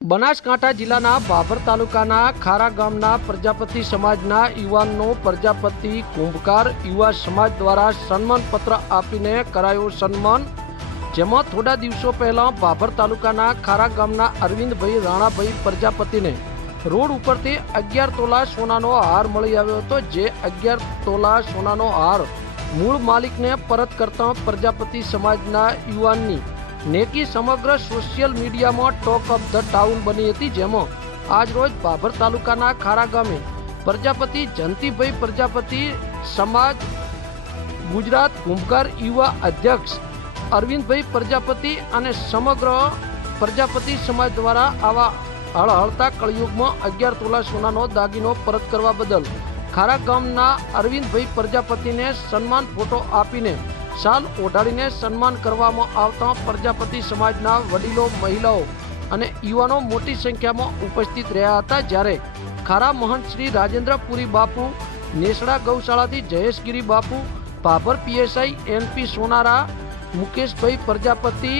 બનાસકાંઠા જિલ્લાના બાબર તાલુકાના ખારા ગામના પ્રજાપતિ સમાજના યુવાનનો પ્રજાપતિ કુંભકાર યુવા સમાજ દ્વારા સન્માન પત્ર આપીને કરાયો સન્માન. જેમાં થોડા દિવસો પહેલા બાબર તાલુકાના ખારા ગામના અરવિંદભાઈ રાણાભાઈ પ્રજાપતિને રોડ ઉપરથી અગિયાર તોલા સોનાનો હાર મળી આવ્યો હતો, જે અગિયાર તોલા સોનાનો હાર મૂળ માલિકને પરત કરતા પ્રજાપતિ સમાજના યુવાનની નેકી સમગ્ર સોશિયલ મીડિયામાં ટોક ઓફ ધ ટાઉન બની હતી જેમાં આજરોજ બાભર તાલુકાના ખારા ગામે પ્રજાપતિ જંતીભાઈ પ્રજાપતિ સમાજ ગુજરાત કુંભકાર યુવા અધ્યક્ષ અરવિંદભાઈ પ્રજાપતિ અને સમગ્ર પ્રજાપતિ સમાજ દ્વારા આવા હળહળતા કળયુગમાં અગિયાર તોલા સોનાનો દાગીનો પરત કરવા બદલ ખારા ગામના અરવિંદભાઈ પ્રજાપતિને સન્માન ફોટો આપીને શાલ ઓઢાડીને સન્માન કરવામાં આવતા પ્રજાપતિ સમાજના વડીલો, મહિલાઓ અને યુવાનો મોટી સંખ્યામાં ઉપસ્થિત રહ્યા હતા જ્યારે ખારા મહંત શ્રી રાજેન્દ્રપુરી બાપુ, નેસડા ગૌશાળાથી જયેશગીરી બાપુ, ભાભર પીએસઆઈ એનપી સોનારા, મુકેશભાઈ પ્રજાપતિ,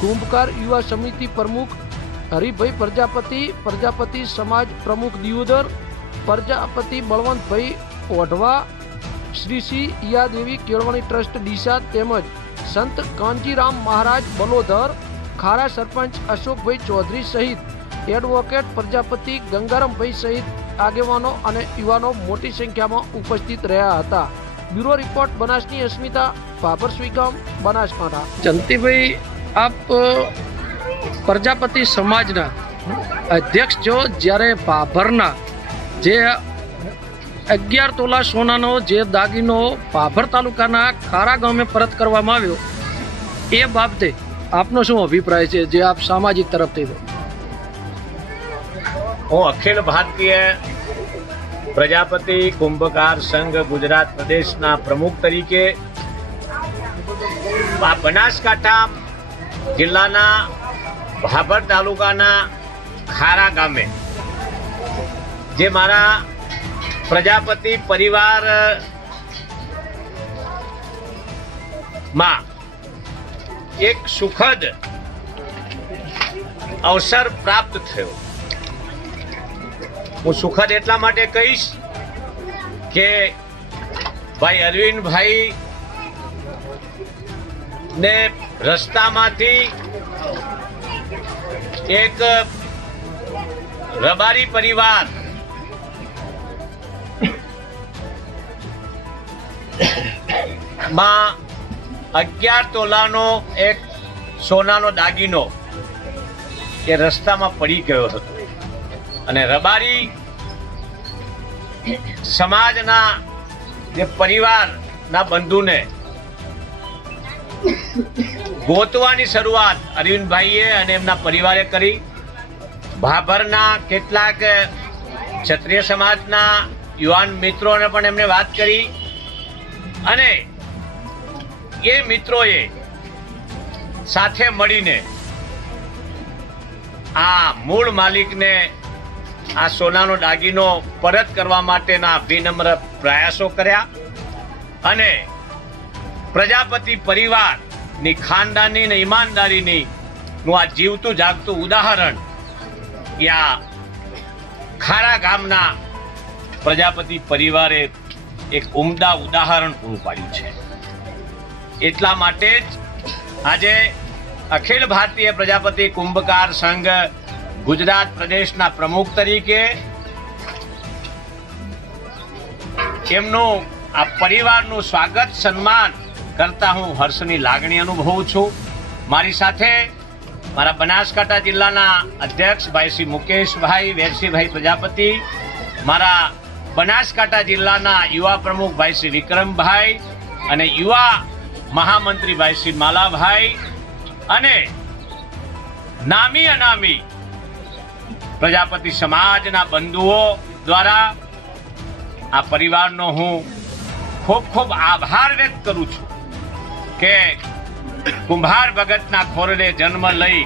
કુંભકાર યુવા સમિતિ પ્રમુખ, હરિભાઈ પ્રજાપતિ પ્રજાપતિ સમાજ પ્રમુખ દિયોદર, પ્રજાપતિ બળવંતભાઈ ઓઢવા શ્રી શ્રી ઈયાદેવી કેળવણી ટ્રસ્ટ ડીસા તેમજ સંત કાંજીરામ મહારાજ બલોધર ખારા સરપંચ અશોકભાઈ ચૌધરી સહિત એડવોકેટ પ્રજાપતિ ગંગારામભાઈ સહિત આગેવાનો અને યુવાનો મોટી સંખ્યામાં ઉપસ્થિત રહ્યા હતા. બ્યુરો રિપોર્ટ, બનાસની અસ્મિતા બાબર સ્વીગમ, બનાસકાંઠા. જંતીભાઈ આપ પ્રજાપતિ સમાજના અધ્યક્ષ છો. જ્યારે બાભરના જે અગિયાર તોલા સોનાનો જે દાગીનો ભાભર તાલુકાના ખારા ગામે પરત કરવામાં આવ્યો. એ બાબતે આપનો શું અભિપ્રાય છે? જે આપ સામાજિક તરફથી હું અખિલ ભારતીય પ્રજાપતિ કુંભકાર સંઘ ગુજરાત પ્રદેશના પ્રમુખ તરીકે આ બનાસકાંઠા જિલ્લાના ભાભર તાલુકાના ખારા ગામે જે મારા પ્રજાપતિ પરિવારમાં એક સુખદ અવસર પ્રાપ્ત થયો. હું સુખદ એટલા માટે કહીશ કે ભાઈ અરવિંદભાઈ ને રસ્તામાંથી એક રબારી પરિવાર માં અગિયાર તોલાનો એક સોનાનો દાગીનો એ રસ્તામાં પડી ગયો હતો. અને રબારી સમાજના જે પરિવારના બંધુને ગોતવાની શરૂઆત અરવિંદભાઈએ અને એમના પરિવારે કરી. ભાભરના કેટલાક ક્ષત્રિય સમાજના યુવાન મિત્રોને પણ એમને વાત કરી. અને એ મિત્રોએ સાથે મળીને આ મૂળ માલિકને આ સોનાનો દાગીનો પરત કરવા માટેના વિનમ્ર પ્રયાસો કર્યા અને પ્રજાપતિ પરિવારની ખાનદાની ને ઈમાનદારીની નું આ જીવતું જાગતું ઉદાહરણ યા ખારા ગામના પ્રજાપતિ પરિવારે એક ઉમદા ઉદાહરણ પૂરું પાડ્યું છે. એટલા માટે જ આજે અખિલ ભારતીય પ્રજાપતિ કુંભકાર સંઘ ગુજરાત પ્રદેશના પ્રમુખ તરીકે એમનું આ પરિવારનું સ્વાગત સન્માન કરતા હું હર્ષની લાગણી અનુભવું છું. મારી સાથે મારા બનાસકાંઠા જિલ્લાના અધ્યક્ષ ભાઈ શ્રી મુકેશભાઈ, વેરસીભાઈ પ્રજાપતિ, મારા બનાસકાંઠા જિલ્લાના યુવા પ્રમુખ ભાઈ શ્રી વિક્રમભાઈ અને યુવા મહામંત્રી ભાઈ શ્રી માલાભાઈ અને નામી અનામી પ્રજાપતિ સમાજના બંધુઓ દ્વારા આ પરિવારનો હું ખૂબ ખૂબ આભાર વ્યક્ત કરું છું કે કુંભાર ભગતના ખોરડે જન્મ લઈ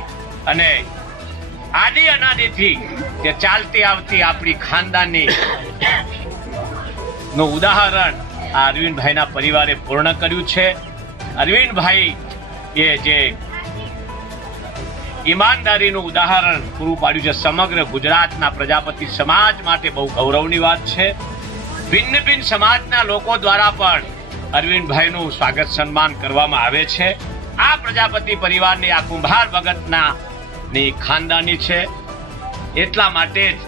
અને આદિ અનાદિથી જે ચાલતી આવતી આપણી ખાનદાની નું ઉદાહરણ આ અરવિંદભાઈના પરિવારે પૂર્ણ કર્યું છે. અરવિંદભાઈ એ જે ઈમાનદારીનું ઉદાહરણ પૂરું પાડ્યું છે, સમગ્ર ગુજરાતના પ્રજાપતિ સમાજ માટે બહુ ગૌરવની વાત છે. ભિન્ન ભિન્ન સમાજના લોકો દ્વારા પણ અરવિંદભાઈનું સ્વાગત સન્માન કરવામાં આવે છે. આ પ્રજાપતિ પરિવારની આ કુંભાર ભગતના ની ખાનદાની છે. એટલા માટે જ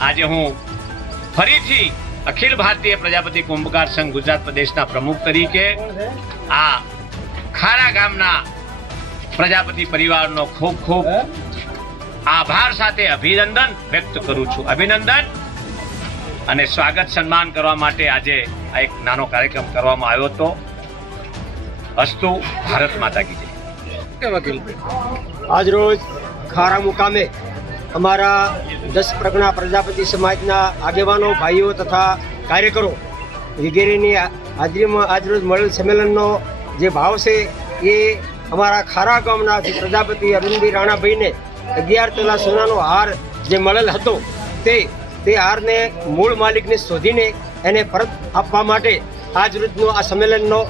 આજે હું ફરીથી અખિલ ભારતીય પ્રજાપતિ કુંભકાર સંઘ ગુજરાત પ્રદેશના પ્રમુખ તરીકે આ ખારા ગામના પ્રજાપતિ પરિવારનો ખૂબ ખૂબ આભાર સાથે અભિનંદન વ્યક્ત કરું છું. અભિનંદન અને સ્વાગત સન્માન કરવા માટે આજે આ એક નાનો કાર્યક્રમ કરવામાં આવ્યો હતો. અસ્તુ ભારત માતા કી જય. આજ રોજ ખારા મુકામે અમારા દસ પ્રગણા પ્રજાપતિ સમાજના આગેવાનો, ભાઈઓ તથા કાર્યકરો વગેરેની હાજરીમાં આજરોજ મળેલ સંમેલનનો જે ભાવ છે એ અમારા ખારા ગામના પ્રજાપતિ અરવિંદભાઈ રાણાભાઈને અગિયાર તોલા સોનાનો હાર જે મળેલ હતો તે તે હારને મૂળ માલિકને શોધીને એને પરત આપવા માટે આજરોજનો આ સંમેલનનો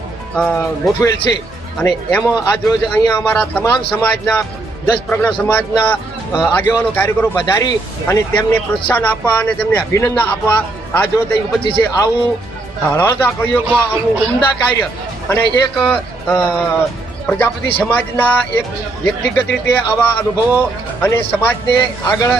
ગોઠવેલ છે. અને એમાં આજરોજ અહીંયા અમારા તમામ સમાજના, દસ પ્રગણા સમાજના આગેવાનો કાર્યકરો વધારી અને તેમને પ્રોત્સાહન આપવા અને તેમને અભિનંદન આપવા. આજ રોજ અહીં ઉપસ્થિત છે, આવું હળવતા કળિયુગમાં આવું ઉમદા કાર્ય અને એક પ્રજાપતિ સમાજના એક વ્યક્તિગત રીતે આવા અનુભવો અને સમાજને આગળ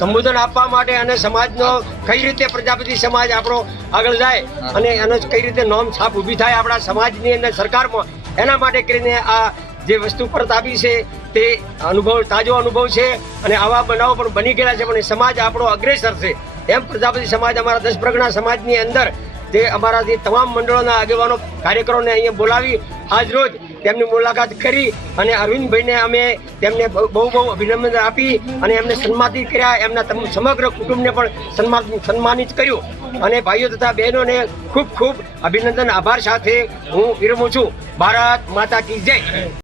સંબોધન આપવા માટે અને સમાજનો કઈ રીતે પ્રજાપતિ સમાજ આપણો આગળ જાય અને એનો કઈ રીતે નોમ છાપ ઊભી થાય આપણા સમાજની અંદર સરકારમાં, એના માટે કરીને આ જે વસ્તુ પરત આપી છે તે અનુભવ, તાજો અનુભવ છે અને આવા બનાવો પણ બની ગયેલા છે પણ સમાજ આપણો અગ્રેસર છે. એમ પ્રજાપતિ સમાજ અમારા દસ પ્રગણા સમાજની અંદર તે અમારા જે તમામ મંડળોના આગેવાનો કાર્યકરોને અહીંયા બોલાવી આજ રોજ તેમની મુલાકાત કરી અને અરવિંદભાઈને અમે તેમને બહુ બહુ અભિનંદન આપી અને એમને સન્માનિત કર્યા. એમના સમગ્ર કુટુંબને પણ સન્માન સન્માનિત કર્યું. અને ભાઈઓ તથા બહેનોને ખૂબ ખૂબ અભિનંદન, આભાર સાથે હું વિરમું છું. ભારત માતા કી જય.